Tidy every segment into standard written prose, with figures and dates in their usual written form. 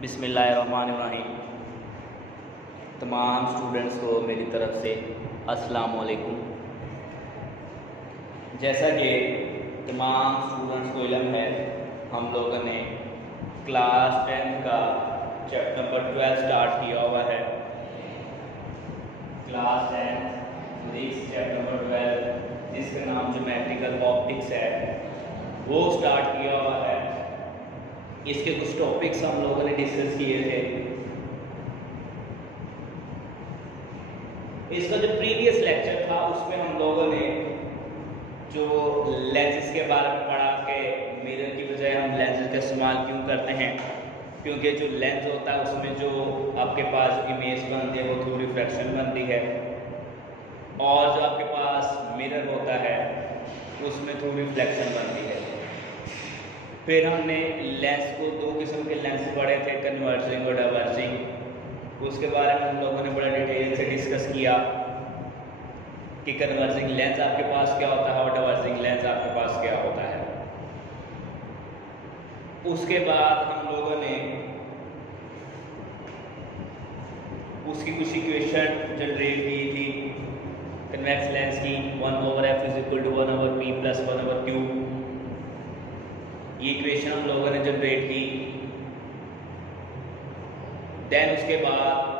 बिस्मिल्लाहिर्रहमानिर्रहीम। तमाम स्टूडेंट्स को मेरी तरफ से अस्सलाम वालेकुम। जैसा कि तमाम स्टूडेंट्स को इल्म है, हम लोगों ने क्लास 10 का चैप्टर नंबर 12 स्टार्ट किया हुआ है। क्लास 10 फिजिक्स चैप्टर नंबर 12 जिसका नाम ज्योमेट्रिकल ऑप्टिक्स है वो स्टार्ट किया हुआ है। इसके कुछ टॉपिक्स हम लोगों ने डिस्कस किए थे। इसका जो प्रीवियस लेक्चर था उसमें हम लोगों ने जो लेंसेज के बारे में पढ़ा कि मिरर की बजाय हम लेंसेज का इस्तेमाल क्यों करते हैं, क्योंकि जो लेंस होता है उसमें जो आपके पास इमेज बनती है वो थ्रू रिफ्रैक्शन बनती है, और जो आपके पास मिरर होता है उसमें थ्रू रिफ्लेक्शन बनती है। फिर हमने लेंस को दो किस्म के लेंस पढ़े थे, कन्वर्जिंग और डाइवर्जिंग। उसके बारे में हम लोगों ने बड़ा डिटेल से डिस्कस किया कि कन्वर्जिंग लेंस आपके पास क्या होता है और डाइवर्जिंग लेंस आपके पास क्या होता है। उसके बाद हम लोगों ने उसकी कुछ इक्वेशन जनरेट की थी कन्वेक्स लेंस की, 1/f = 1/p + 1/q। ये इक्वेशन हम लोगों ने जनरेट की। देन उसके बाद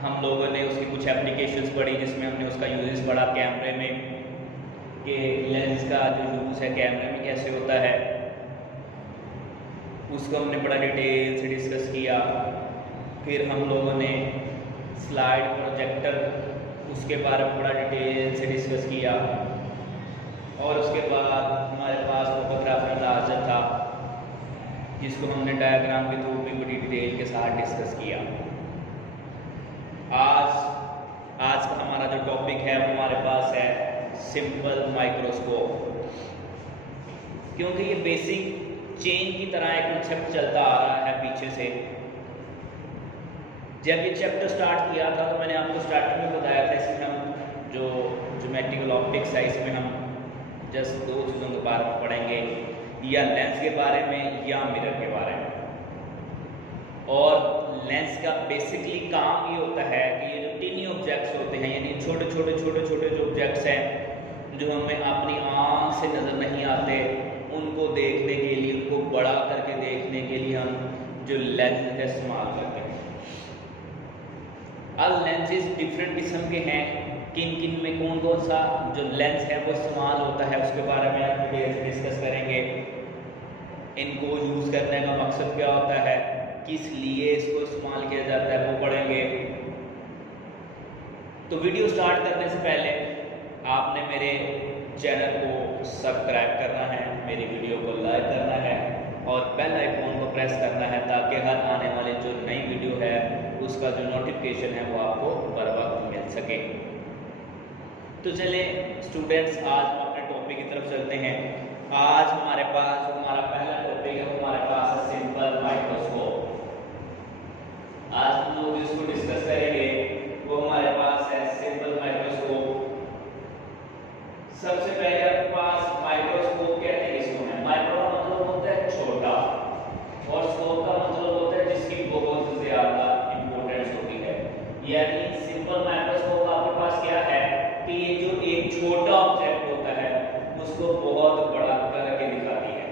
हम लोगों ने उसकी कुछ एप्लीकेशंस पढ़ी जिसमें हमने उसका यूजेस पढ़ा कैमरे में, कि लेंस का जो यूज़ है कैमरे में कैसे होता है, उसको हमने बड़ा डिटेल से डिस्कस किया। फिर हम लोगों ने स्लाइड प्रोजेक्टर उसके बारे में बड़ा डिटेल से डिस्कस किया, और उसके बाद हमारे पास फोटोग्राफर लार्जर था जिसको हमने डायग्राम के थ्रू भी बड़ी डिटेल के साथ डिस्कस किया। आज का हमारा जो टॉपिक है वो हमारे पास है सिंपल माइक्रोस्कोप, क्योंकि ये बेसिक चेन की तरह एक कंसेप्ट चलता आ रहा है पीछे से। जब ये चैप्टर स्टार्ट किया था तो मैंने आपको स्टार्टिंग में बताया था इसमें हम जो ज्योमेट्रिकल ऑप्टिक्स है इसमें हम जस्ट दो चीज़ों के बारे में पढ़ेंगे, या लेंस के बारे में या मिरर के बारे में। और लेंस का बेसिकली काम ये होता है कि ये जो टिनी ऑब्जेक्ट्स होते हैं, यानी छोटे छोटे जो ऑब्जेक्ट्स हैं जो हमें अपनी आँख से नज़र नहीं आते, उनको देखने के लिए, उनको बड़ा करके देखने के लिए हम जो लेंस का इस्तेमाल करते हैं। अब लेंसेज डिफरेंट किस्म के हैं, किन किन में कौन सा जो लेंस है वो इस्तेमाल होता है उसके बारे में आज डिस्कस करेंगे। इनको यूज़ करने का मकसद क्या होता है, किस लिए इसको इस्तेमाल किया जाता है वो पढ़ेंगे। तो वीडियो स्टार्ट करने से पहले आपने मेरे चैनल को सब्सक्राइब करना है, मेरी वीडियो को लाइक करना है और बेल आइकॉन को प्रेस करना है, ताकि हर आने वाली जो नई वीडियो है उसका जो नोटिफिकेशन है वो आपको बर वक्त मिल सके। तो चले स्टूडेंट्स, आज हम अपने टॉपिक की तरफ चलते हैं। आज हमारे पास जो हमारा पहला टॉपिक है हमारे पास है सिंपल माइक्रोस्कोप। आज हम लोग जिसको डिस्कस करेंगे वो हमारे पास है सिंपल माइक्रोस्कोप। सबसे पहले आपके पास माइक्रोस्कोप कहते हैं किसको है। माइक्रो का मतलब होता है छोटा, और स्कोप का मतलब होता है जिसकी बहुत ज्यादा इंपॉर्टेंस होती है। यानी सिंपल माइक्रोस्कोप आपके पास क्या है कि ये जो एक छोटा ऑब्जेक्ट होता है उसको बहुत बड़ा करके दिखाती है।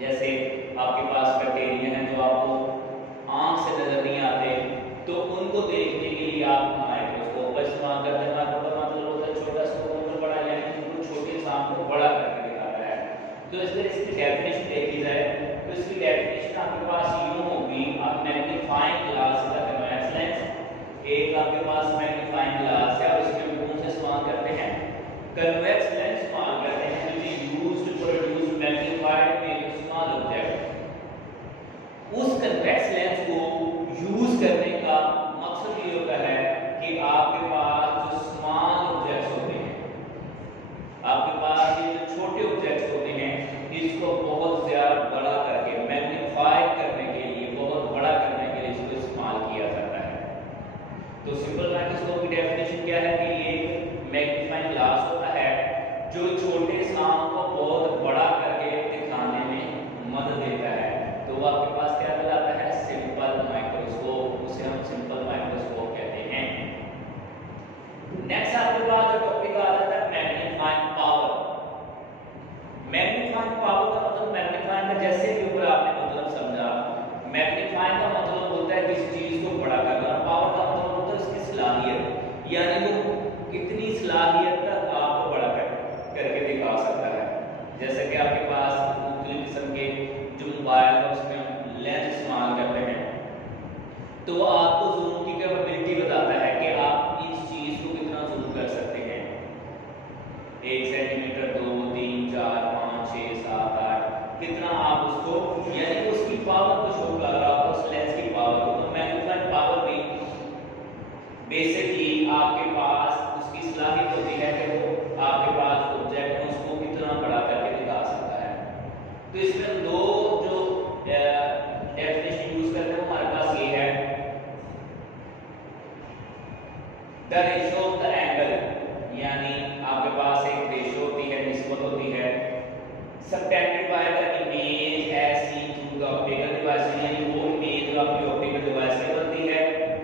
जैसे आपके पास बैक्टीरिया हैं जो आपको आंख से नजर नहीं आते, तो उनको देखने के लिए आप माइक्रोस्कोप का इस्तेमाल करते हैं। माइक्रो का मतलब होता है छोटा, स्कोप मतलब बड़ा, यानी उनको छोटे सांप को बड़ा करके दिखाता है। तो इसकी डेफिनेशन देखी जाए तो इसकी डेफिनेशन आपके पास यूं होगी। आप मैग्नीफाइंग ग्लास का कन्वेक्स लेंस, एक आपके पास मैग्नीफाइंग ग्लास है, और इसमें कौन से इस्तेमाल करते हैं, कन्वेक्स लेंस इस्तेमाल करते हैं, which is used to produce magnified image of small object। उस कन्वेक्स लेंस को यूज करने का मकसद ये होता है कि आपके पास जो स्मॉल ऑब्जेक्ट्स होते हैं, आपके पास ये जो छोटे ऑब्जेक्ट्स होते हैं, इसको बहुत ज्यादा बड़ा करके मैग्नीफाई करने के लिए, बहुत बड़ा करने के लिए इसको इस्तेमाल किया जाता है। तो सिंपल माइक्रोस्कोप की डेफिनेशन क्या है कि ये मैग्नीफाइंग ग्लास होता है जो छोटे सांप को बहुत बड़ा करके दिखाने में मदद देता है। वो आपके पास क्या कहलाता है, सिंपल माइक्रोस्कोप, उसे हम सिंपल माइक्रोस्कोप कहते हैं। नेक्स्ट आपके पास जो टॉपिक आ जाता है मैग्नीफाइंग पावर। मैग्नीफाइंग पावर का मतलब मैग्नीफाइंग का जैसे कि ऊपर आपने मतलब समझा, मैग्नीफाइंग का मतलब होता है किसी चीज को बड़ा करना, पावर का मतलब होता है उसकी सलाहियत, यानी वो कितनी सलाहियत तक आपको बड़ा करके दिखा सकता है। जैसे कि आपके पास मुख्तलिफ किस्म के जो मोबाइल है उसमें हम लेंस इस्तेमाल करते हैं, तो वो आपको जूम की कैपेबिलिटी बताता है कि आप इस चीज को कितना जूम कर सकते हैं, 1 सेंटीमीटर, 2, 3, 4, 5, 6, 7, 8, कितना आप उसको, यानी उसकी पावर को शो कर रहा होगा, उस लेंस की पावर को। तो मैग्नीफाइंग पावर भी बेसिकली आपके पास उसकी सलाहियत होती है कि वो आपके पास ऑब्जेक्ट है उसको कितना बड़ा करके दिखा सकता है। तो इसमें दो जो डेफिनेशन यूज करते हैं वो हमारे पास ये है, the ratio of the angle, यानी आपके पास एक रेशियो होती है, निस्बत होती है, subtended by the image as seen through the optical device, यानी वो इमेज जो आपकी ऑप्टिकल डिवाइस से बनती है,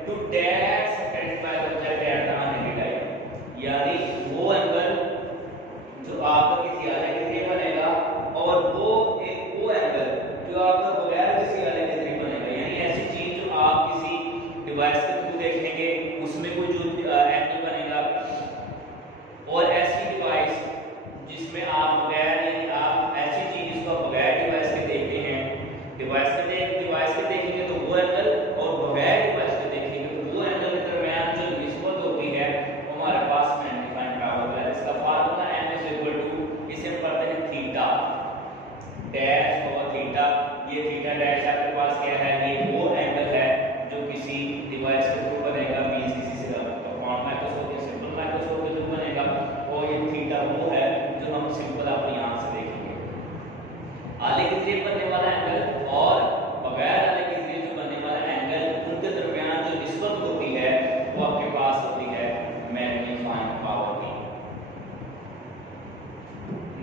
to that subtended by the object at the unaided time, यानी वो एंगल जो आपका किसी आले के जरिए बनेगा और वो एंगल जो आपका बगैर किसी आले के जरिए बनेगा, यानी ऐसी चीज जो आप किसी डिवाइस के थ्रू देखेंगे उसमें कोई जो एंगल बनेगा, और ऐसी डिवाइस जिसमें आप बगैर, यानी आप ऐसी चीज जिसको बगैर डिवाइस के देखते हैं, डिवाइस के देखेंगे तो वो एंगल, और बगैर डिवाइस के देखेंगे तो वो एंगल के दरमियान जो निस्बत होती है वो हमारे पास मैग्नीफाइंग पावर है। इसका formula m is equal to, इसे हम पढ़ते हैं थीटा डैश ओवर थीटा। ये थीटा डैश आपके पास क्या है, ये वो एंगल है जो किसी डिवाइस के थ्रू बनेगा, मींस किसी से कॉम्पैक्ट माइक्रोस्कोप या सिंपल माइक्रोस्कोप के थ्रू बनेगा, और ये थीटा वो है जो हम सिंपल अपनी आंख से देखेंगे। आले के जरिए बनने वाला एंगल और बगैर आले के जरिए जो बनने वाला एंगल, उनके दरमियान जो निस्बत होती है वो आपके पास होती है मैग्नीफाइंग पावर की।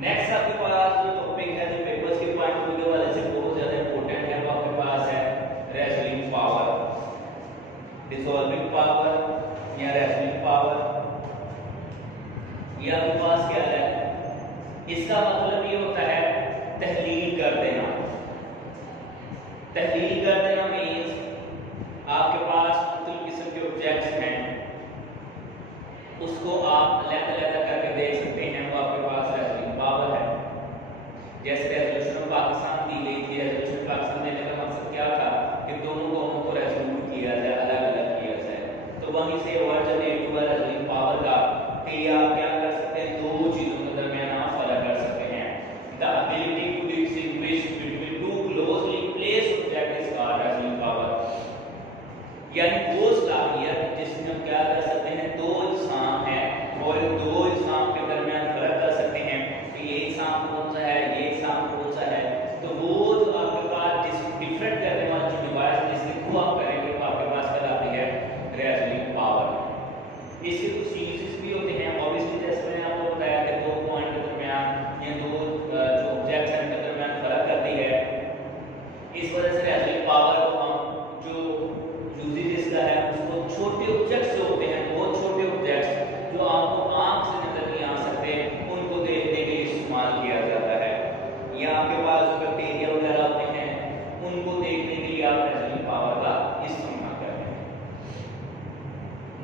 नेक्स्ट आपके पास जो टॉपिक है जो पेपर्स के पॉइंट ऑफ व्यू के वाले से बहुत ज्यादा इंपॉर्टेंट है, वो आपके पास है रेजोल्यूटिंग पावर, डिसॉल्विंग पावर या रेजोल्यूटिंग पावर। ये आपके पास क्या है, इसका मतलब ये होता है तहलील कर देना। तहलील कर देना मींस आपके पास मुख्तलिफ किस्म के ऑब्जेक्ट्स हैं, उसको आप अलग-अलग करके देख सकते हैं, वो आपके पास रेजोल्यूटिंग पावर है। जैसे रेजोल्यूशन ऑफ पाकिस्तान दी गई थी, रेजोल्यूशन पाकिस्तान देने का मकसद क्या था कि दोनों कौमों को रेजोल्यूट किया जाए, अलग-अलग किया जाए। तो वहीं से वर्ड जनरेट हुआ रेजोल्यूटिंग पावर का कि आप क्या कर सकते हैं, दो चीजों के दरमियान आप फर्क कर सकते हैं। The ability to distinguish between two closely placed object is called resolving power, यानी वो सलाहियत जिसमें हम क्या कर सकते हैं, दो इल्जाम है और दो इल्जाम के दरमियान फर्क कर सकते हैं कि ये इल्जाम कौन सा है, ये इल्जाम कौन सा है। तो वो जो आपके पास डिफरेंट करने वाला जो डिवाइस जिसके थ्रू आप करेंगे वो आपके पास कहलाती है रेजोल्यूटिंग पावर। इसके कुछ यूजेस भी होते हैं, ऑब्वियसली जैसे मैंने आपको बताया कि दो पॉइंट के दरमियान या दो जो ऑब्जेक्ट्स हैं उनके दरमियान फर्क करती है। इस वजह से रेजोल्यूटिंग पावर को हम जो यूजेस इसका है उसको छोटे ऑब्जेक्ट्स जो होते हैं, बहुत छोटे ऑब्जेक्ट्स जो आपको आंख से नजर नहीं आ सकते, उनको देखने के लिए इस्तेमाल किया जाता है। या आपके पास जो बैक्टीरिया वगैरह होते हैं उनको देखने के लिए आप रेजोल्यूटिंग पावर का इस्तेमाल करते हैं।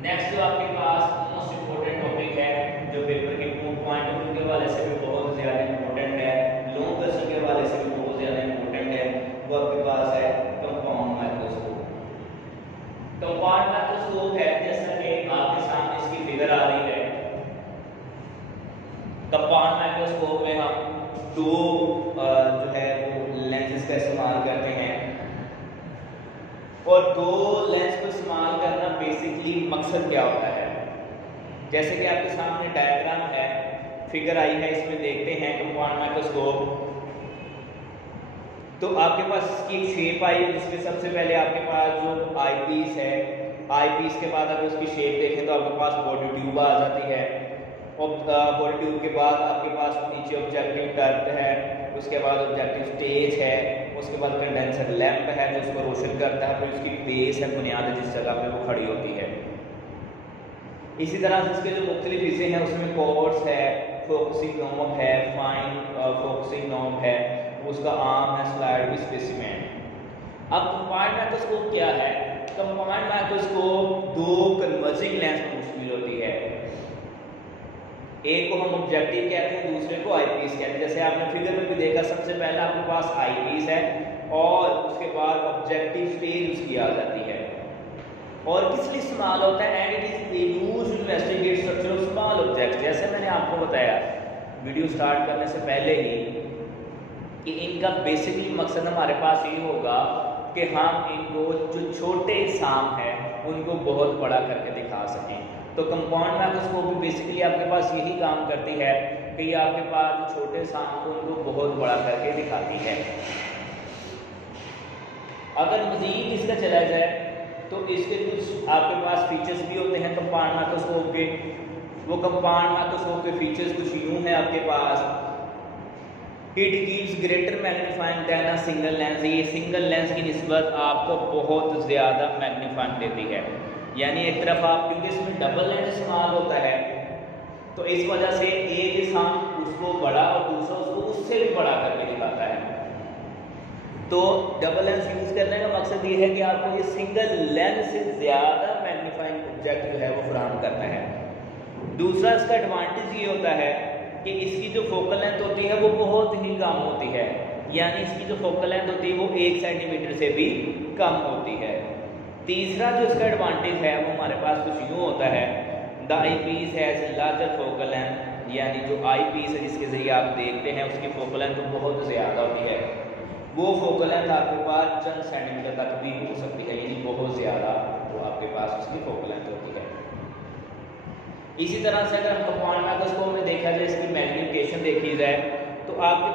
नेक्स्ट जो आपके पास मोस्ट इंपोर्टेंट टॉपिक है जो पेपर के पॉइंट ऑफ व्यू के हवाले से भी बहुत ज्यादा इंपॉर्टेंट है, लॉन्ग क्वेश्चन के हवाले से भी बहुत ज्यादा इंपॉर्टेंट है, वो आपके पास है कंपाउंड माइक्रोस्कोप। कंपाउंड माइक्रोस्कोप है जैसा कि आपके सामने इसकी फिगर आ रही है। कंपाउंड माइक्रोस्कोप में हम दो जो है वो लेंसेज का इस्तेमाल करते हैं, और दो लेंस को इस्तेमाल करना बेसिकली मकसद क्या होता है, जैसे कि आपके सामने डायग्राम है, फिगर आई है, इसमें देखते हैं कंपाउंड माइक्रोस्कोप। तो आपके पास इसकी एक शेप आई है जिसमें सबसे पहले आपके पास जो आई पीस है, आई पीस के बाद अगर उसकी शेप देखें तो आपके पास बॉडी ट्यूब आ जाती है, और बॉडी ट्यूब के बाद आपके पास नीचे ऑब्जेक्टिव डक्ट है, उसके बाद ऑब्जेक्टिव स्टेज है, और उसके बाद कंडेंसर लैंप है जो उसको रोशन करता है, फिर उसकी बेस है, बुनियाद है जिस जगह पे वो खड़ी होती है। इसी तरह से इसके जो मुख्तलिफ हिस्से हैं उसमें कोर्स है, फोकसिंग नॉब है, फाइन फोकसिंग नॉब है, उसका आर्म है, स्लाइड भी स्पेसिमेन। अब कंपाउंड माइक्रोस्कोप क्या है? कंपाउंड माइक्रोस्कोप दो कन्वर्जिंग लेंस पर मुश्तमिल होती है। एक को हम ऑब्जेक्टिव कहते हैं, दूसरे को आईपीस कहते हैं। जैसे आपने फिगर में भी देखा, सबसे पहले आपके पास आईपीस है और उसके बाद ऑब्जेक्टिव स्टेज उसकी आ जाती है। और किस लिए इस्तेमाल होता है? And it is used to investigate structure of small objects. जैसे मैंने आपको बताया वीडियो स्टार्ट करने से पहले ही कि इनका बेसिकली मकसद हमारे पास ये होगा कि हम इनको जो छोटे साम है उनको बहुत बड़ा करके दिखा सकें। तो कंपाउंड माइक्रोस्कोप भी बेसिकली आपके पास यही काम करती है कि ये आपके पास जो छोटे साम को उनको बहुत बड़ा करके दिखाती है। अगर मजीद इसका चला जाए तो इसके कुछ आपके पास फीचर्स भी होते हैं कंपाउंड माइक्रोस्कोप के। वो कंपाउंड माइक्रोस्कोप के फीचर्स कुछ यूं हैं आपके पास। It gives greater magnifying than a single lens. ये सिंगल लेंस की निस्बत आपको बहुत ज़्यादा मैग्नीफाइंग देती है। यानी एक तरफ आप, क्योंकि इसमें डबल लेंस इस्तेमाल होता है तो इस वजह से एक हम उसको बड़ा और दूसरा उसको उससे भी बड़ा करके दिखाता है। तो डबल लेंस यूज करने का मकसद ये है कि आपको ये सिंगल लेंस से ज़्यादा मैग्नीफाइंग ऑब्जेक्ट जो है वो फराहम करता है। दूसरा इसका एडवांटेज ये होता है कि इसकी जो फोकल लेंथ होती है वो बहुत ही कम होती है। यानी इसकी जो फोकल लेंथ होती है वो 1 सेंटीमीटर से भी कम होती है। तीसरा जो इसका एडवांटेज है वो हमारे पास कुछ यूँ होता है, the eye piece has larger focal length. यानी जो आई पीस है जिसके जरिए आप देखते हैं उसकी फोकल लेंथ तो बहुत ज़्यादा होती है। वो फोकल लेंथ आपके पास चंद सेंटीमीटर तक भी हो सकती है, यानी बहुत ज़्यादा वो आपके पास उसकी फोकल लेंथ होती है। इसी तरह से अगर हम कंपाउंड माइक्रोस्कोप में देखा जाए, इसकी मैग्नीफिकेशन देखी जाए तो आपके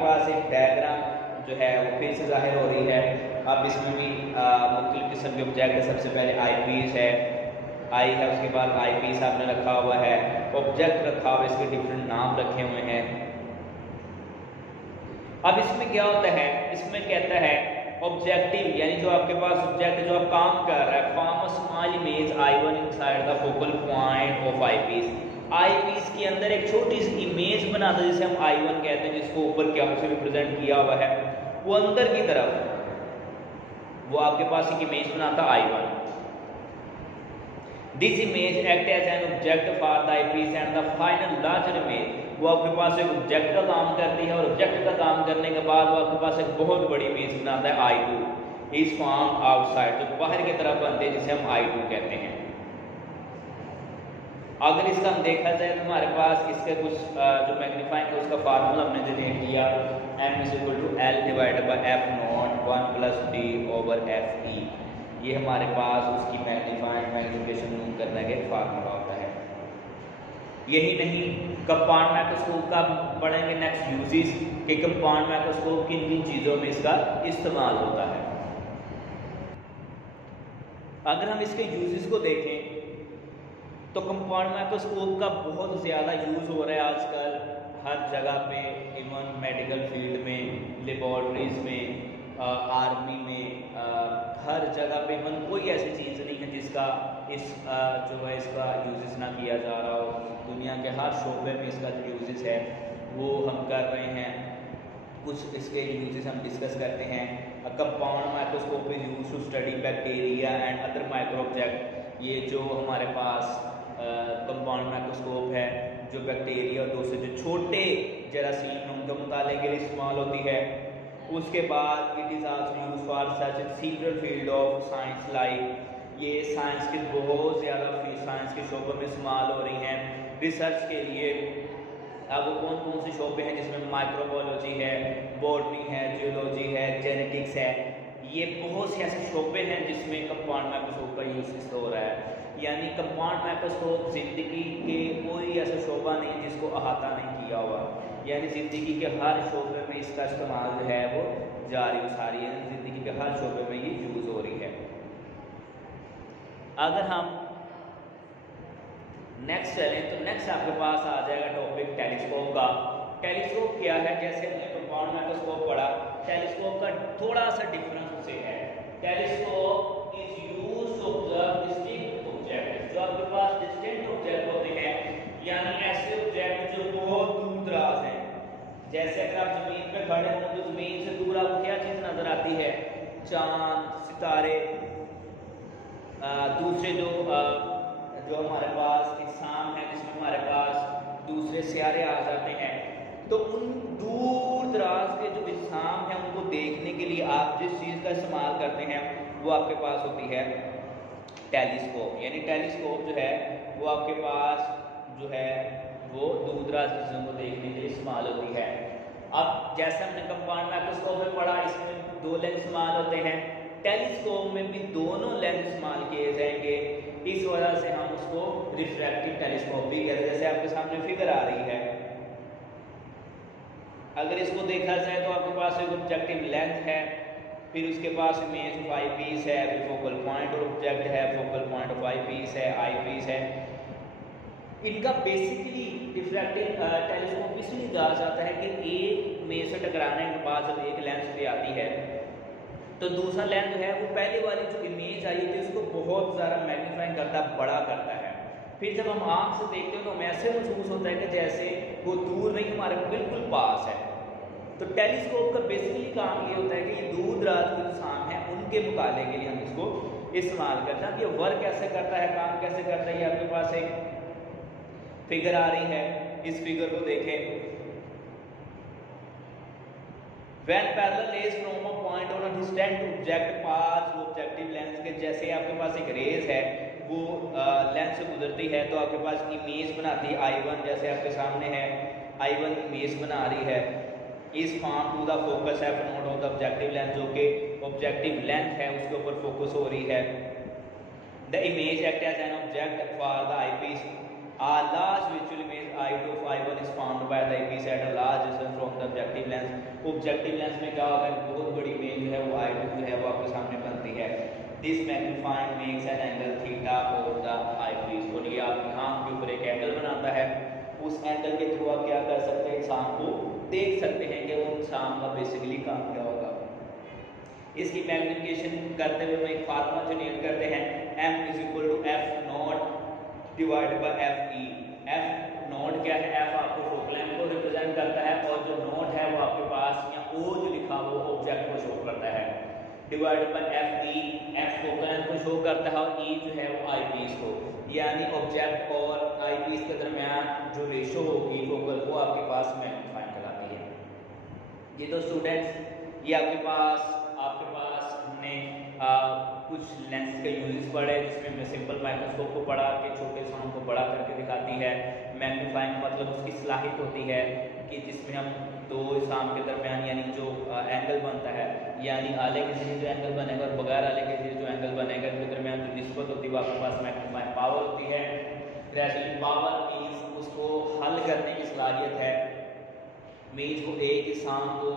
पास एक डायग्राम जो है वो फिर से जाहिर हो रही है। अब इसमें भी मुख्तलिफ किस्म के ऑब्जेक्ट है। सबसे पहले आई पीस है, आई है, उसके बाद आई पीस आपने रखा हुआ है, ऑब्जेक्ट रखा हुआ है, इसके डिफरेंट नाम रखे हुए हैं। अब इसमें क्या होता है? इसमें कहता है ऑब्जेक्टिव, यानी जो आपके पास ऑब्जेक्ट जो आप काम कर रहा है, form a small image I1 inside the focal point of eye piece. Eye piece के अंदर एक छोटी सी इमेज बनाता है जिसे हम I1 कहते हैं, जिसको ऊपर क्या से रिप्रेजेंट किया हुआ है। वो अंदर की तरफ वो आपके पास एक इमेज बनाता I1। This image act as an object for the eye piece and the final larger image. वो आपके पास एक ऑब्जेक्ट का काम करती है और ऑब्जेक्ट का काम करने के बाद वो आपके पास एक बहुत बड़ी इमेज बनाता है I2 इज फॉर्म आउटसाइड, जो बाहर की तरफ बनते हैं जिसे हम I2 कहते हैं। अगर इसका हम देखा जाए तो हमारे पास इसके कुछ जो मैग्नीफाइंग है उसका फार्मूला हमने जो देख लिया, m = L divided by f0 1 + d over fe। ये हमारे पास उसकी मैग्नीफिकेशन करने का फार्मूला होता है। यही नहीं, कंपाउंड माइक्रोस्कोप का पढ़ेंगे नेक्स्ट यूजेस कि कंपाउंड माइक्रोस्कोप किन किन चीज़ों में इसका इस्तेमाल होता है। अगर हम इसके यूजेस को देखें तो कंपाउंड माइक्रोस्कोप का बहुत ज़्यादा यूज़ हो रहा है आजकल हर जगह पे, इवन मेडिकल फील्ड में, लेबॉर्ट्रीज में, आर्मी में, हर जगह पे। इवन कोई ऐसी चीज़ नहीं है जिसका इसका यूजेस ना किया जा रहा हो। दुनिया के हर शोबे में इसका जो यूजेस है वो हम कर रहे हैं। कुछ इसके यूजेस हम डिस्कस करते हैं। Compound microscope is used to study bacteria and other micro object. ये जो हमारे पास कंपाउंड माइक्रोस्कोप है जो बैक्टीरिया और दूसरे जो छोटे जरासीम हैं उनके मुताले के लिए इस्तेमाल होती है। उसके बाद it is also used for such several field of science like. ये साइंस के बहुत ज़्यादा साइंस के शोबों में इस्तेमाल हो रही हैं रिसर्च के लिए। अब कौन कौन से शोबे हैं जिसमें माइक्रोबायोलॉजी है, बॉटनी है, जियोलॉजी है, जेनेटिक्स है। ये बहुत से ऐसे शोबे हैं जिसमें कंपाउंड माइक्रोस्कोप का यूज हो रहा है। यानी कंपाउंड माइक्रोस्कोप ज़िंदगी के कोई ऐसा शोबा नहीं जिसको अहाता नहीं किया हुआ। यानी ज़िंदगी के हर शोबे में इसका इस्तेमाल जो है वो जारी सारी है। ज़िंदगी के हर शोबे में ये यूज़ हो रही है। अगर हम नेक्स्ट चलें तो नेक्स्ट आपके पास आ जाएगा टॉपिक टेलीस्कोप का। टेलीस्कोप क्या है? जैसे हमने कंपाउंड माइक्रोस्कोप पढ़ा, टेलीस्कोप का थोड़ा सा डिफरेंस उसे है। Telescope is used to observe distinct object, जो आपके पास डिस्टिंक्ट ऑब्जेक्ट होते हैं, यानी ऐसे ऑब्जेक्ट जो बहुत दूर दराज हैं। जैसे अगर आप जमीन पे खड़े हो तो जमीन से दूर आपको क्या चीज नजर आती है? चांद, सितारे, दूसरे जो हमारे पास इंसान है, जिसमें हमारे पास दूसरे सियारे आ जाते हैं। तो उन दूर दराज के जो इंसान हैं उनको देखने के लिए आप जिस चीज़ का इस्तेमाल करते हैं वो आपके पास होती है टेलीस्कोप। यानी टेलीस्कोप जो है वो आपके पास जो है वो दूर दराज चीज़ों को देखने के लिए इस्तेमाल होती है। अब जैसे हमने कंपाउंड माइक्रोस्कोप में पढ़ा, इसमें 2 लेंस इस्तेमाल होते हैं, टेलीस्कोप में भी दोनों लेंस इस्तेमाल किए जाएंगे। इस वजह से हम उसको रिफ्रैक्टिव टेलीस्कोप भी कहते हैं। जैसे आपके सामने फिगर आ रही है, अगर इसको देखा जाए तो आपके पास एक ऑब्जेक्टिव लेंस है, फिर उसके पास इमेज ऑफ आई पीस है, फिर फोकल पॉइंट और ऑब्जेक्ट है, focal point of eye piece है, आई पीस है। इनका बेसिकली रिफ्रैक्टिव टेलीस्कोप इसलिए कहा जाता है कि एक में से टकराने के बाद जब एक लेंस पे आती है तो दूसरा लेंस जो है वो पहले वाली जो इमेज आई होती है उसको बहुत ज़्यादा मैग्नीफाइंग करता है, बड़ा करता है। फिर जब हम आँख से देखते हैं तो हमें ऐसे महसूस होता है कि जैसे वो दूर नहीं, हमारे बिल्कुल पास है। तो टेलीस्कोप का बेसिकली काम ये होता है कि दूर दराज जो इंसान है उनके मुकाबले के लिए हम इसको इस्तेमाल करते हैं। अब ये वर्क कैसे करता है, काम कैसे करता है, ये आपके पास एक फिगर आ रही है, इस फिगर को देखें। When parallel rays from a point on a distant object pass through objective lens, के जैसे आपके पास एक रेज है वो लेंस से गुजरती है तो आपके पास इमेज बनाती है I1, जैसे आपके सामने है I1 इमेज बना रही है। इस form to the focus F naught of the objective lens, जो कि ऑब्जेक्टिव लेंस है उसके ऊपर फोकस हो रही है। The image act as an object for the eye piece. A large visual image I2 of I1 is formed by the eyepiece at a large distance from the objective lens। Objective lens में क्या होगा, बहुत बड़ी image जो है वो I2 जो है वो आपके सामने बनती है। This magnifying makes an angle theta of the eyepiece, और ये आपकी आंख के ऊपर एक एंगल बनाता है। उस एंगल के थ्रू आप क्या कर सकते हैं, इंसान को देख सकते हैं कि वो इंसान का बेसिकली काम क्या होगा। इसकी मैग्निफिकेशन करते हुए हम एक फार्मूला जनरेट करते हैं, m is equal to F naught divided by F E. F naught क्या है, एफ आपको फोकल लेंथ को रिप्रेजेंट करता है और जो नोट है वो आपके पास या ओ जो लिखा वो ऑब्जेक्ट को शो करता है, divided by F E. F focal length को शो करता है और ई जो है वो आई पीस को, यानी ऑब्जेक्ट और आई पीस के दरमियान जो रेशो होगी फोकल वो आपके पास मैग्नीफाइंग कराती है। ये तो स्टूडेंट्स ये आपके पास हमने कुछ लेंस के यूजेस पढ़े, जिसमें हमने सिंपल माइक्रोस्कोप को पढ़ा कि छोटे साउंड को बड़ा करके दिखाती है। मैग्नीफाइंग मतलब उसकी सलाहियत होती है कि जिसमें हम दो इंसान के दरमियान यानी जो एंगल बनता है, यानी आले के जरिए जो एंगल बनेगा और बगैर आले के जरिए जो एंगल बनेगा इनके दरमियान जो निस्बत होती है वो आपके पास मैग्नीफाइंग पावर होती है। ग्रेजुअली पावर मीन्स उसको हल करने की सलाहियत है, मीन्स वो एक इंसान को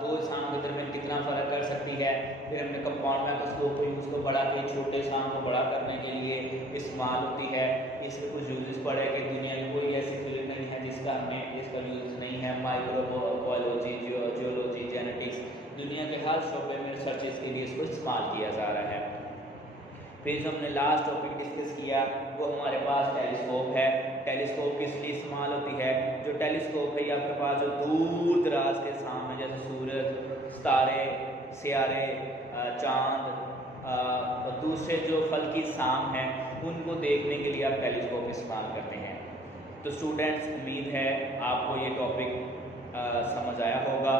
दो इंसान के दरमियान कितना फ़र्क कर सकती है। फिर हमने कंपाउंड माइक्रोस्कोप को यूज़ को बड़ा के छोटे इंसान को बड़ा करने के लिए इस्तेमाल होती है। इसके कुछ यूजेस पड़े कि दुनिया में कोई ऐसी फील्ड नहीं है जिसका यूज नहीं है। माइक्रोबायोलॉजी, जियोलॉजी, जेनेटिक्स, दुनिया के हर शोबे में रिसर्चेस के लिए इसको इस्तेमाल किया जा रहा है। फिर जो हमने लास्ट टॉपिक डिस्कस किया वो हमारे पास टेलीस्कोप है। टेलीस्कोप किस लिए इस्तेमाल होती है, जो टेलीस्कोप है ये आपके पास जो दूर दराज के सामने जैसे सूरज, सितारे, सियारे, चांद और दूसरे जो फल्की साम हैं उनको देखने के लिए आप टेलीस्कोप इस्तेमाल करते हैं। तो स्टूडेंट्स उम्मीद है आपको ये टॉपिक समझ आया होगा।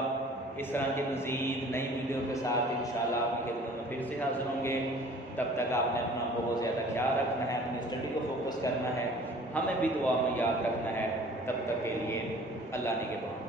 इस तरह की मज़ीद नई वीडियो के साथ इंशाल्लाह आपकी खिदमत में फिर से हाजिर होंगे। तब तक आपने अपना बहुत ज़्यादा ख्याल रखना है, अपनी स्टडी को फोकस करना है, हमें भी दुआ में याद रखना है। तब तक के लिए अल्लाह ने के बाद।